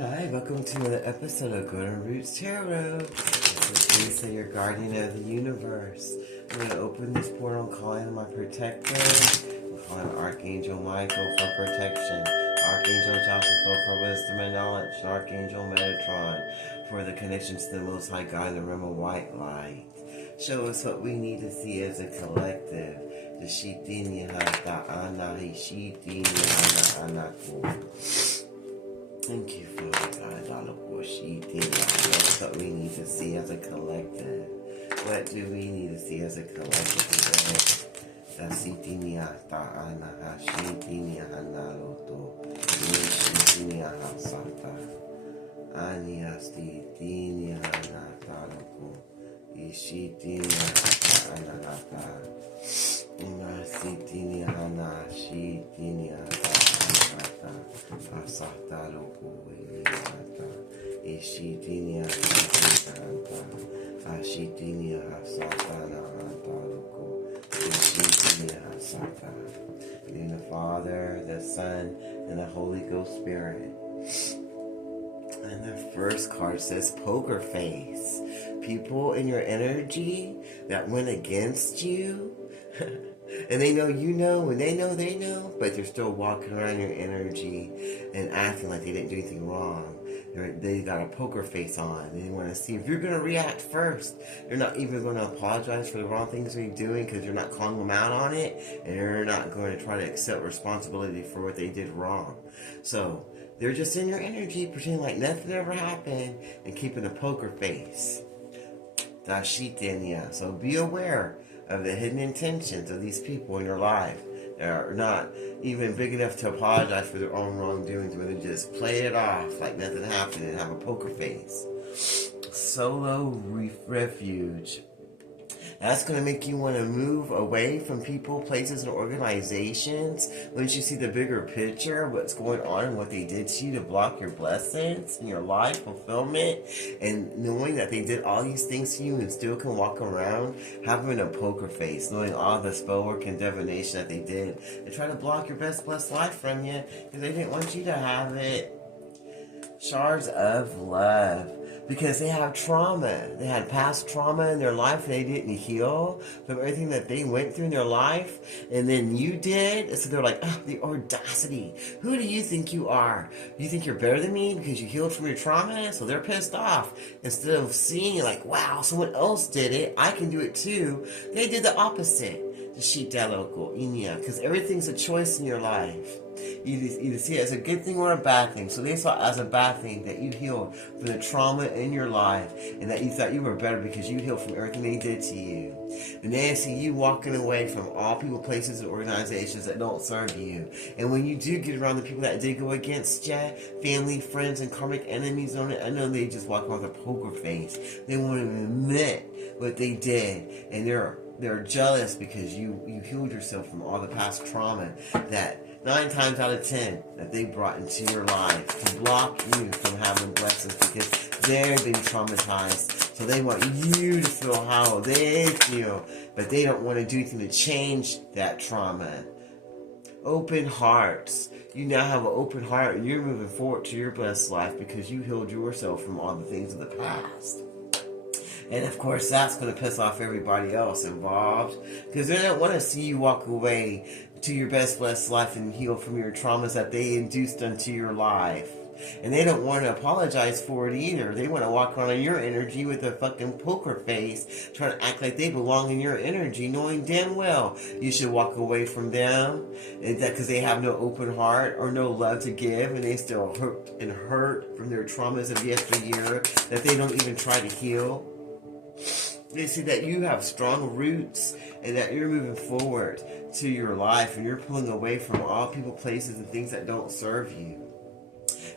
Hi, welcome to another episode of Golden Roots Tarot. This is Lisa, your guardian of the universe. I'm going to open this portal and call in my protector. I'm calling Archangel Michael for protection, Archangel Joseph for wisdom and knowledge, and Archangel Metatron for the connection to the Most High God in the realm of white light. Show us what we need to see as a collective. The Shitini Hata Anahi Shitini Anako. Thank you, Father God. That's what we need to see as a collective. What do we need to see as a collective today? In the Father, the Son, and the Holy Ghost Spirit. And the first card says poker face. People in your energy that went against you. And they know you know, and they know, but they're still walking around your energy and acting like they didn't do anything wrong. They got a poker face on. They want to see if you're going to react first. They're not even going to apologize for the wrong things you're doing because you're not calling them out on it, and they're not going to try to accept responsibility for what they did wrong. So they're just in your energy, pretending like nothing ever happened and keeping a poker face. Dashitenya. So be aware of the hidden intentions of these people in your life. They are not even big enough to apologize for their own wrongdoings, where they just play it off like nothing happened and have a poker face. Solo refuge. That's going to make you want to move away from people, places, and organizations. Once you see the bigger picture of what's going on and what they did to you to block your blessings and your life fulfillment, and knowing that they did all these things to you and still can walk around having a poker face, knowing all the spell work and divination that they did. They try to block your best blessed life from you because they didn't want you to have it. Shards of love. Because they have trauma. They had past trauma in their life they didn't heal from everything that they went through in their life. And then you did. And so they're like, oh, the audacity. Who do you think you are? You think you're better than me because you healed from your trauma? So they're pissed off. Instead of seeing it like, wow, someone else did it, I can do it too. They did the opposite. Because everything's a choice in your life. You either see it as a good thing or a bad thing. So they saw it as a bad thing that you healed from the trauma in your life, and that you thought you were better because you healed from everything they did to you. And they see you walking away from all people, places, and organizations that don't serve you. And when you do get around the people that did go against you, family, friends, and karmic enemies on it, I know they just walk around with a poker face. They won't even admit what they did, and they're jealous because you healed yourself from all the past trauma that 9 times out of 10 that they brought into your life to block you from having blessings because they've been traumatized. So they want you to feel how they feel, but they don't want to do anything to change that trauma. Open hearts. You now have an open heart and you're moving forward to your blessed life because you healed yourself from all the things of the past. And of course, that's going to piss off everybody else involved because they don't want to see you walk away to your best blessed life and heal from your traumas that they induced into your life. And they don't want to apologize for it either. They want to walk around in your energy with a fucking poker face, trying to act like they belong in your energy, knowing damn well you should walk away from them because they have no open heart or no love to give, and they still hurt from their traumas of yesteryear that they don't even try to heal. They see that you have strong roots and that you're moving forward to your life and you're pulling away from all people, places, and things that don't serve you.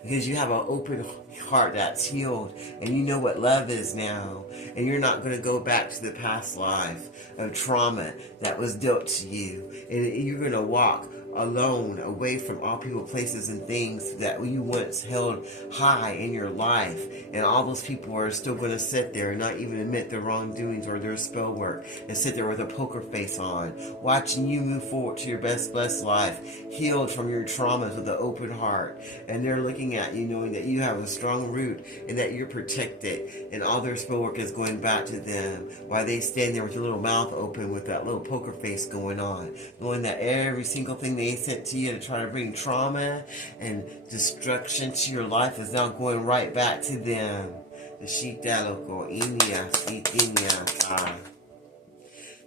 Because you have an open heart that's healed and you know what love is now. And you're not going to go back to the past life of trauma that was dealt to you. And you're going to walk alone, away from all people, places, and things that you once held high in your life. And all those people are still going to sit there and not even admit their wrongdoings or their spell work, and sit there with a poker face on, watching you move forward to your best blessed life, healed from your traumas with an open heart. And they're looking at you knowing that you have a strong root and that you're protected, and all their spell work is going back to them, while they stand there with your little mouth open with that little poker face going on, knowing that every single thing they sent to you to try to bring trauma and destruction to your life is now going right back to them. The Shitaloco, Inia, Sitinia,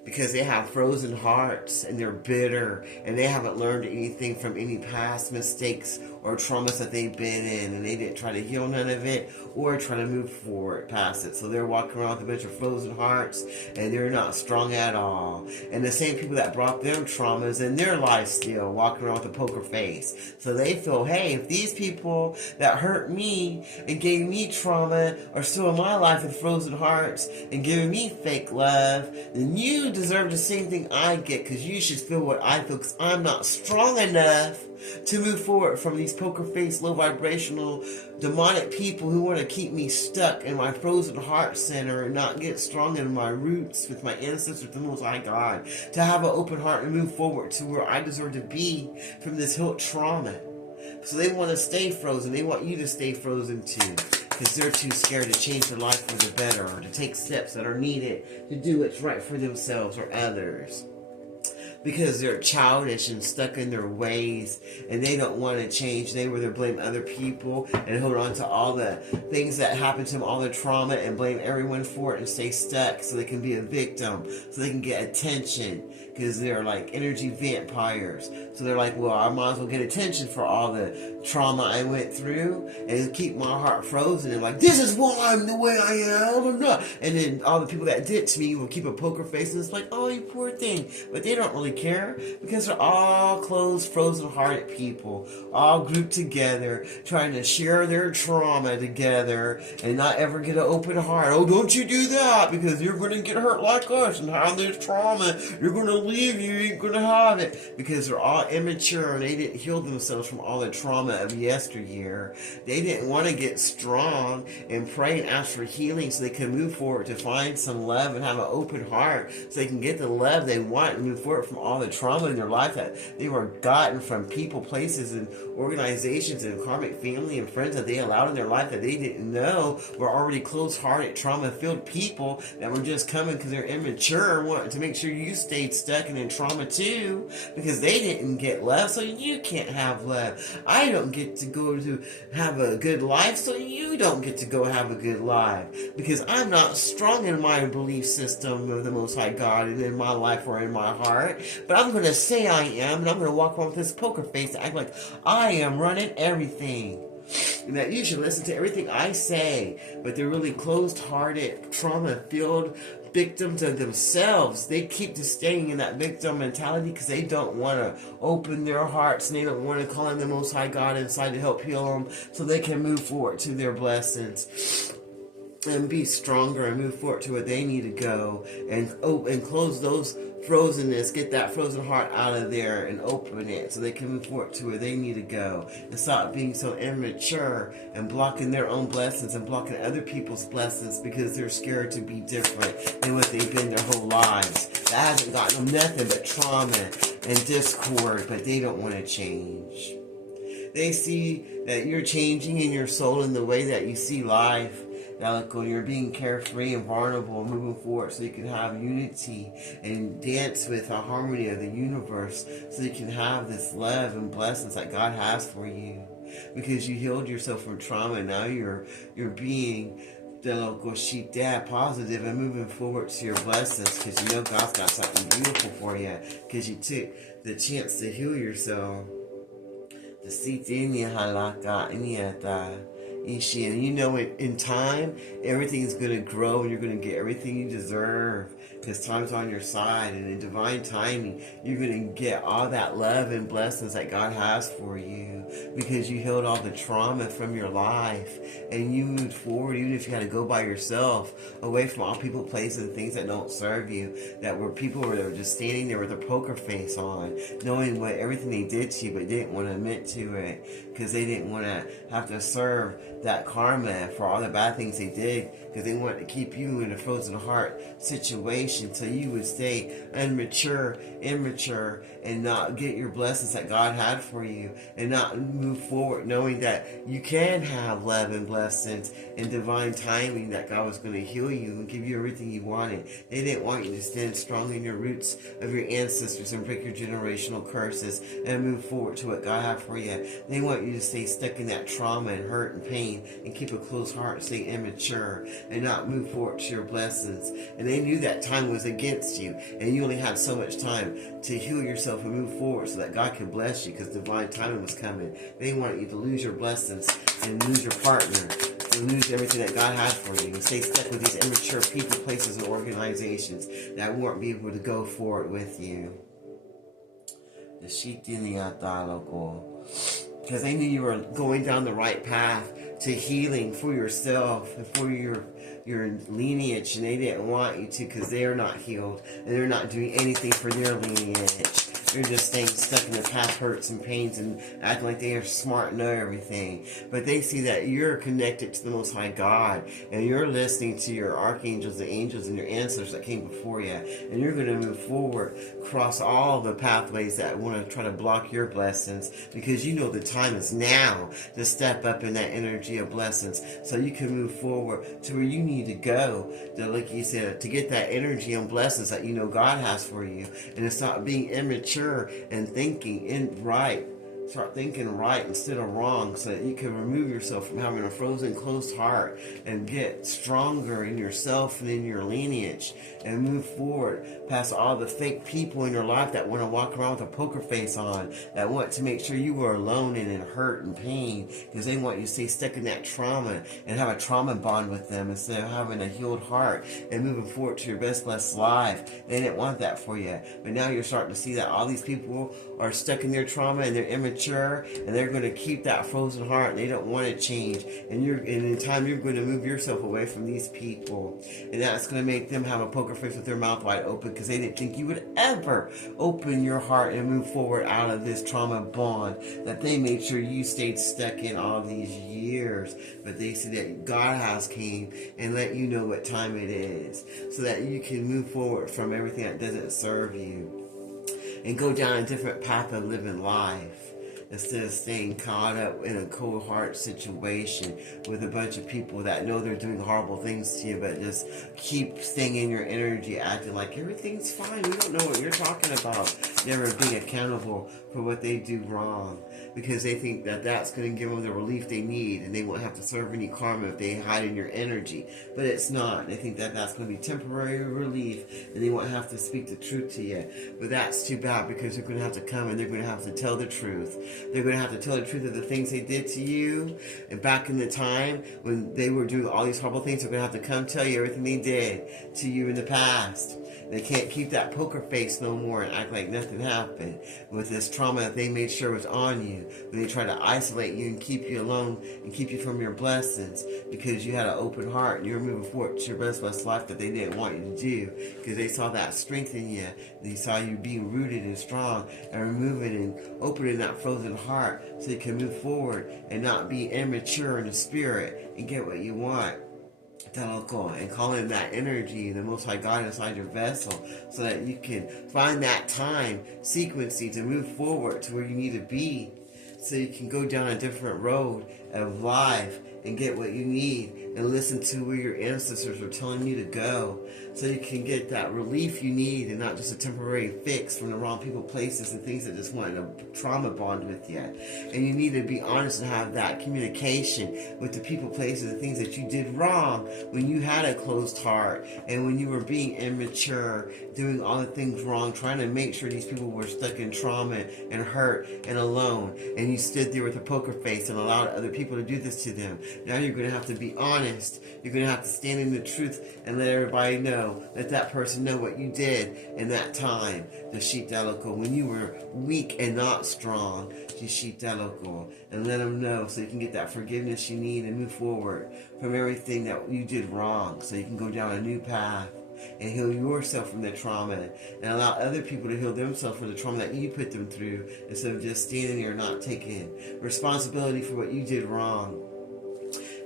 because they have frozen hearts and they're bitter and they haven't learned anything from any past mistakes or traumas that they've been in, and they didn't try to heal none of it or try to move forward past it. So they're walking around with a bunch of frozen hearts and they're not strong at all. And the same people that brought them traumas in their life still walking around with a poker face. So they feel, hey, if these people that hurt me and gave me trauma are still in my life with frozen hearts and giving me fake love, then you deserve the same thing I get, because you should feel what I feel, because I'm not strong enough to move forward from these poker face, low vibrational, demonic people who want to keep me stuck in my frozen heart center and not get strong in my roots with my ancestors, the Most High God, to have an open heart and move forward to where I deserve to be from this hilt trauma. So they want to stay frozen. They want you to stay frozen too, because they're too scared to change their life for the better, or to take steps that are needed to do what's right for themselves or others. Because they're childish and stuck in their ways, and they don't want to change. They rather blame other people and hold on to all the things that happened to them, all the trauma, and blame everyone for it and stay stuck so they can be a victim, so they can get attention, because they're like energy vampires. So they're like, well, I might as well get attention for all the trauma I went through and keep my heart frozen, and like, this is why I'm the way I am, I'm not. And then all the people that did it to me will keep a poker face, and it's like, oh, you poor thing. But they don't really care, because they're all closed, frozen-hearted people, all grouped together, trying to share their trauma together and not ever get an open heart. Oh, don't you do that, because you're going to get hurt like us and have this trauma. You're going to leave, you ain't going to have it. Because they're all immature and they didn't heal themselves from all the trauma of yesteryear. They didn't want to get strong and pray and ask for healing so they can move forward to find some love and have an open heart so they can get the love they want and move forward from all the trauma in their life that they were gotten from people, places, and organizations and karmic family and friends that they allowed in their life that they didn't know were already close-hearted, trauma-filled people that were just coming because they're immature, wanting to make sure you stayed stuck and in trauma too, because they didn't get love, so you can't have love. I don't get to go to have a good life, so you don't get to go have a good life, because I'm not strong in my belief system of the Most High God and in my life or in my heart. But I'm going to say I am, and I'm going to walk around with this poker face and act like I am running everything. And that you should listen to everything I say. But they're really closed-hearted, trauma-filled victims of themselves. They keep just staying in that victim mentality because they don't want to open their hearts, and they don't want to call in the Most High God inside to help heal them so they can move forward to their blessings and be stronger and move forward to where they need to go, and close those frozenness, get that frozen heart out of there and open it so they can move forward to where they need to go, and stop being so immature and blocking their own blessings and blocking other people's blessings because they're scared to be different than what they've been their whole lives. That hasn't gotten them nothing but trauma and discord, but they don't want to change. They see that you're changing in your soul in the way that you see life. Now, like when you're being carefree and vulnerable and moving forward so you can have unity and dance with the harmony of the universe so you can have this love and blessings that God has for you. Because you healed yourself from trauma, and now you're being positive and moving forward to your blessings, because you know God's got something beautiful for you, because you took the chance to heal yourself. The Sitinia Halaka Iniata. Ishi. And you know in time, everything is going to grow and you're going to get everything you deserve because time's on your side. And in divine timing, you're going to get all that love and blessings that God has for you because you healed all the trauma from your life and you moved forward, even if you had to go by yourself, away from all people, places, and things that don't serve you, that were people that were just standing there with a poker face on, knowing what everything they did to you, but didn't want to admit to it because they didn't want to have to serve that karma for all the bad things they did, because they wanted to keep you in a frozen heart situation so you would stay immature, and not get your blessings that God had for you, and not move forward knowing that you can have love and blessings and divine timing, that God was going to heal you and give you everything you wanted. They didn't want you to stand strong in your roots of your ancestors and break your generational curses and move forward to what God had for you. They want you to stay stuck in that trauma and hurt and pain and keep a closed heart, stay immature, and not move forward to your blessings. And they knew that time was against you, and you only had so much time to heal yourself and move forward so that God could bless you, because divine timing was coming. They wanted you to lose your blessings and lose your partner and lose everything that God had for you and stay stuck with these immature people, places, and organizations that won't be able to go forward with you. Because they knew you were going down the right path to healing for yourself and for your lineage, and they didn't want you to, because they're not healed and they're not doing anything for their lineage. They're just staying stuck in the past hurts and pains and acting like they are smart and know everything. But they see that you're connected to the Most High God, and you're listening to your archangels, the angels, and your ancestors that came before you, and you're going to move forward, cross all the pathways that want to try to block your blessings, because you know the time is now to step up in that energy of blessings so you can move forward to where you need to go, to, like you said, to get that energy and blessings that you know God has for you, and to stop being immature and thinking right. Start thinking right instead of wrong, so that you can remove yourself from having a frozen, closed heart and get stronger in yourself and in your lineage and move forward past all the fake people in your life that want to walk around with a poker face on, that want to make sure you are alone and in hurt and pain because they want you to stay stuck in that trauma and have a trauma bond with them instead of having a healed heart and moving forward to your best blessed life. They didn't want that for you, but now you're starting to see that all these people are stuck in their trauma and they're immature, and they're going to keep that frozen heart, and they don't want to change. And in time you're going to move yourself away from these people, and that's going to make them have a poker face with their mouth wide open, because they didn't think you would ever open your heart and move forward out of this trauma bond that they made sure you stayed stuck in all these years. But they see that God has came and let you know what time it is, so that you can move forward from everything that doesn't serve you and go down a different path of living life, instead of staying caught up in a cold heart situation with a bunch of people that know they're doing horrible things to you, but just keep staying in your energy, acting like everything's fine. You don't know what you're talking about. Never being accountable for what they do wrong, because they think that that's going to give them the relief they need, and they won't have to serve any karma if they hide in your energy. But it's not. They think that that's going to be temporary relief, and they won't have to speak the truth to you. But that's too bad, because they're going to have to come and they're going to have to tell the truth. They're going to have to tell the truth of the things they did to you. And back in the time when they were doing all these horrible things, they're going to have to come tell you everything they did to you in the past. They can't keep that poker face no more and act like nothing happened with this trauma that they made sure was on you. When they try to isolate you and keep you alone and keep you from your blessings, because you had an open heart and you were moving forward to your best life that they didn't want you to do, because they saw that strength in you. They saw you being rooted and strong and removing and opening that frozen heart so you can move forward and not be immature in the spirit and get what you want. And call in that energy, the Most High God inside your vessel, so that you can find that time sequencing to move forward to where you need to be, so you can go down a different road of life and get what you need and listen to where your ancestors are telling you to go, so you can get that relief you need and not just a temporary fix from the wrong people, places, and things that just want to trauma bond with you. And you need to be honest and have that communication with the people, places, and things that you did wrong when you had a closed heart and when you were being immature, doing all the things wrong, trying to make sure these people were stuck in trauma and hurt and alone, and you stood there with a poker face and allowed other people people to do this to them. Now you're going to have to be honest. You're going to have to stand in the truth and let everybody know. Let that person know what you did in that time. The sheep Deloko, when you were weak and not strong. The sheep Deloko. And let them know so you can get that forgiveness you need and move forward from everything that you did wrong. So you can go down a new path and heal yourself from the trauma and allow other people to heal themselves from the trauma that you put them through, instead of just standing there not taking responsibility for what you did wrong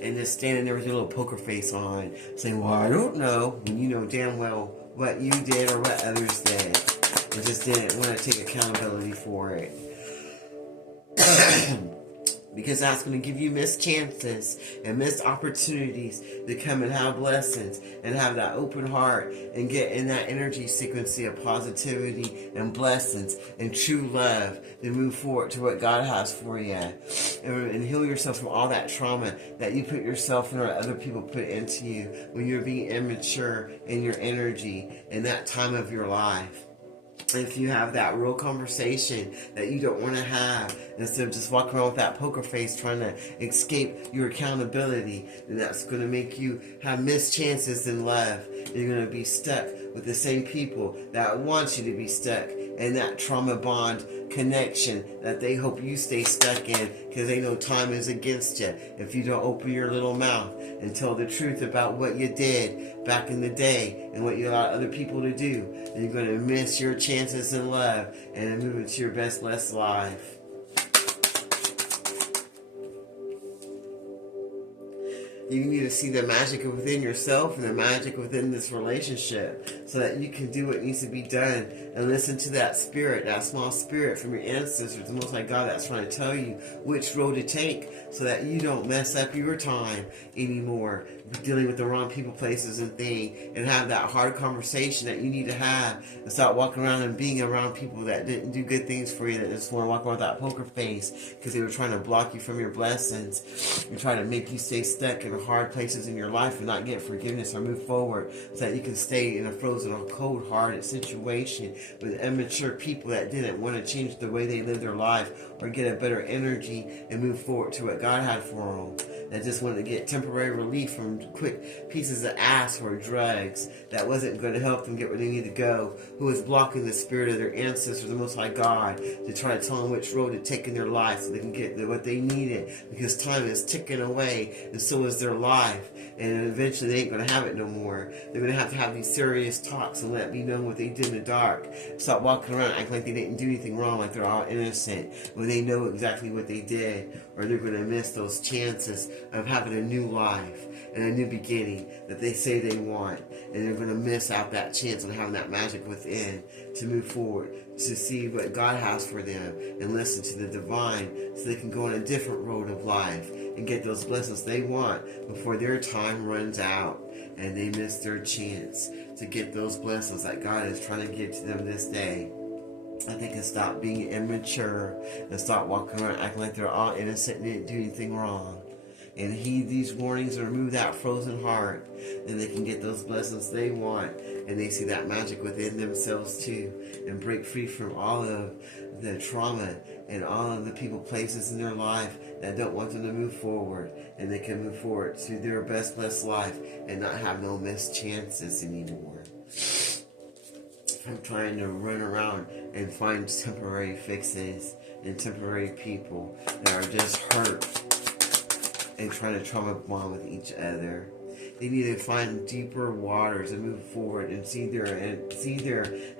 and just standing there with your little poker face on saying, well, I don't know, when you know damn well what you did or what others did and just didn't want to take accountability for it. Because that's going to give you missed chances and missed opportunities to come and have blessings and have that open heart and get in that energy frequency of positivity and blessings and true love to move forward to what God has for you, and heal yourself from all that trauma that you put yourself in or other people put into you when you're being immature in your energy in that time of your life. If you have that real conversation that you don't want to have, instead of just walking around with that poker face trying to escape your accountability, then that's going to make you have missed chances in love. You're going to be stuck with the same people that want you to be stuck in that trauma bond connection that they hope you stay stuck in, because they know time is against you if you don't open your little mouth and tell the truth about what you did back in the day and what you allowed other people to do. And you're going to miss your chances in love and move into your best, blessed life. You need to see the magic within yourself and the magic within this relationship so that you can do what needs to be done and listen to that spirit, that small spirit from your ancestors, the Most High God that's trying to tell you which road to take so that you don't mess up your time anymore dealing with the wrong people, places, and things, and have that hard conversation that you need to have and stop walking around and being around people that didn't do good things for you, that just want to walk around with that poker face because they were trying to block you from your blessings and try to make you stay stuck in hard places in your life and not get forgiveness or move forward so that you can stay in a frozen or cold-hearted situation with immature people that didn't want to change the way they live their life or get a better energy and move forward to what God had for them, that just wanted to get temporary relief from quick pieces of ass or drugs that wasn't going to help them get where they need to go, who was blocking the spirit of their ancestors, the Most High God, to try to tell them which road to take in their life so they can get what they needed, because time is ticking away and so is their life, and eventually they ain't going to have it no more. They're going to have these serious talks and let it be known what they did in the dark. Stop walking around acting like they didn't do anything wrong, like they're all innocent, when they know exactly what they did, or they're going to miss those chances of having a new life and a new beginning that they say they want, and they're going to miss out that chance of having that magic within to move forward, to see what God has for them and listen to the divine so they can go on a different road of life and get those blessings they want before their time runs out and they miss their chance to get those blessings that God is trying to give to them this day. I think can stop being immature and stop walking around acting like they're all innocent and didn't do anything wrong, and heed these warnings and remove that frozen heart, and they can get those blessings they want, and they see that magic within themselves too, and break free from all of the trauma and all of the people, places in their life that don't want them to move forward, and they can move forward to their best blessed life and not have no missed chances anymore. I'm trying to run around and find temporary fixes and temporary people that are just hurt and trying to trauma bond with each other. They need to find deeper waters and move forward and see their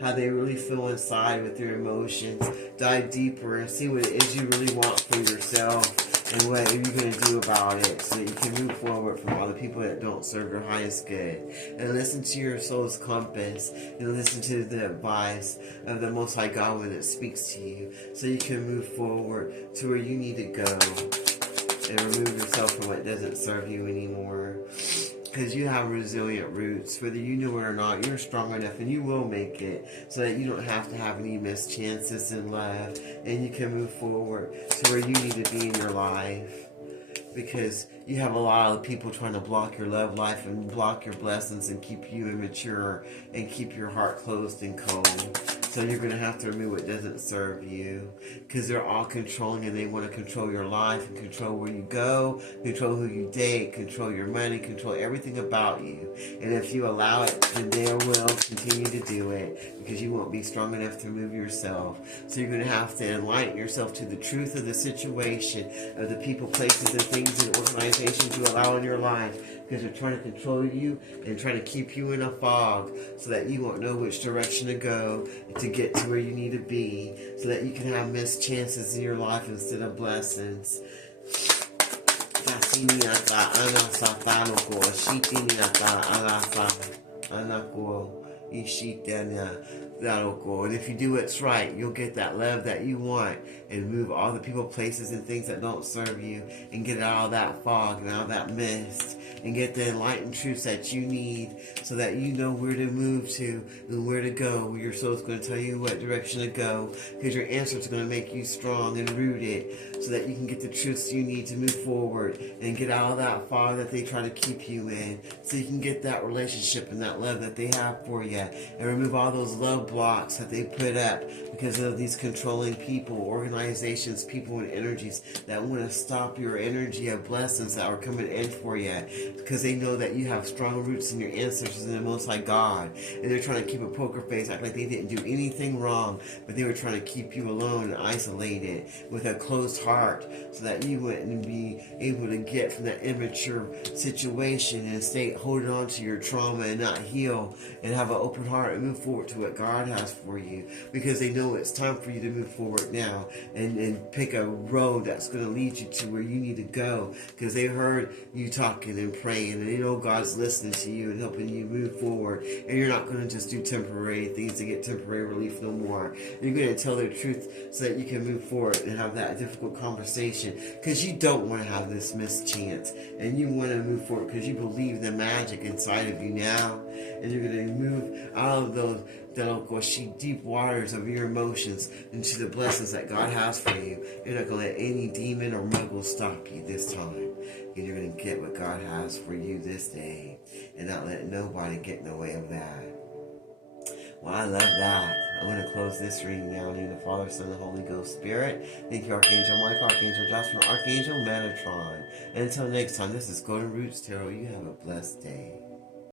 how they really feel inside with their emotions. Dive deeper and see what it is you really want for yourself and what are you going to do about it so that you can move forward from all the people that don't serve your highest good. And listen to your soul's compass and listen to the advice of the Most High God when it speaks to you so you can move forward to where you need to go and remove yourself from what doesn't serve you anymore. Because you have resilient roots, whether you know it or not, you're strong enough and you will make it so that you don't have to have any missed chances in life, and you can move forward to where you need to be in your life. Because you have a lot of people trying to block your love life and block your blessings and keep you immature and keep your heart closed and cold. So you're going to have to remove what doesn't serve you, because they're all controlling, and they want to control your life and control where you go, control who you date, control your money, control everything about you. And if you allow it, then they will continue to do it, because you won't be strong enough to remove yourself. So you're going to have to enlighten yourself to the truth of the situation, of the people, places, and things and organizations you allow in your life, because they're trying to control you and trying to keep you in a fog so that you won't know which direction to go to get to where you need to be, so that you can have missed chances in your life instead of blessings. And if you do what's right, you'll get that love that you want, and move all the people, places, and things that don't serve you, and get out of that fog and out of that mist, and get the enlightened truths that you need, so that you know where to move to and where to go. Your soul's going to tell you what direction to go, because your answers are going to make you strong and rooted, so that you can get the truths you need to move forward and get out of that fog that they try to keep you in, so you can get that relationship and that love that they have for you, and remove all those love blocks that they put up because of these controlling people, organizations, people, and energies that want to stop your energy of blessings that are coming in for you, because they know that you have strong roots in your ancestors and the Most High God, and they're trying to keep a poker face, act like they didn't do anything wrong, but they were trying to keep you alone and isolated with a closed heart, so that you wouldn't be able to get from that immature situation and stay holding on to your trauma and not heal and have an open heart and move forward to what God has for you, because they know it's time for you to move forward now and pick a road that's going to lead you to where you need to go, because they heard you talking and praying, and they know God's listening to you and helping you move forward, and you're not going to just do temporary things to get temporary relief no more. You're going to tell their truth so that you can move forward and have that difficult conversation, because you don't want to have this missed chance, and you want to move forward because you believe the magic inside of you now, and you're going to move out of those deep waters of your emotions into the blessings that God has for you. You're not going to let any demon or muggle stop you this time. And you're going to get what God has for you this day, and not let nobody get in the way of that. Well, I love that. I'm going to close this reading now in the name of the Father, Son, and Holy Ghost Spirit. Thank you, Archangel Michael, Archangel Joshua, Archangel Metatron. And until next time, this is Golden Roots Tarot. You have a blessed day.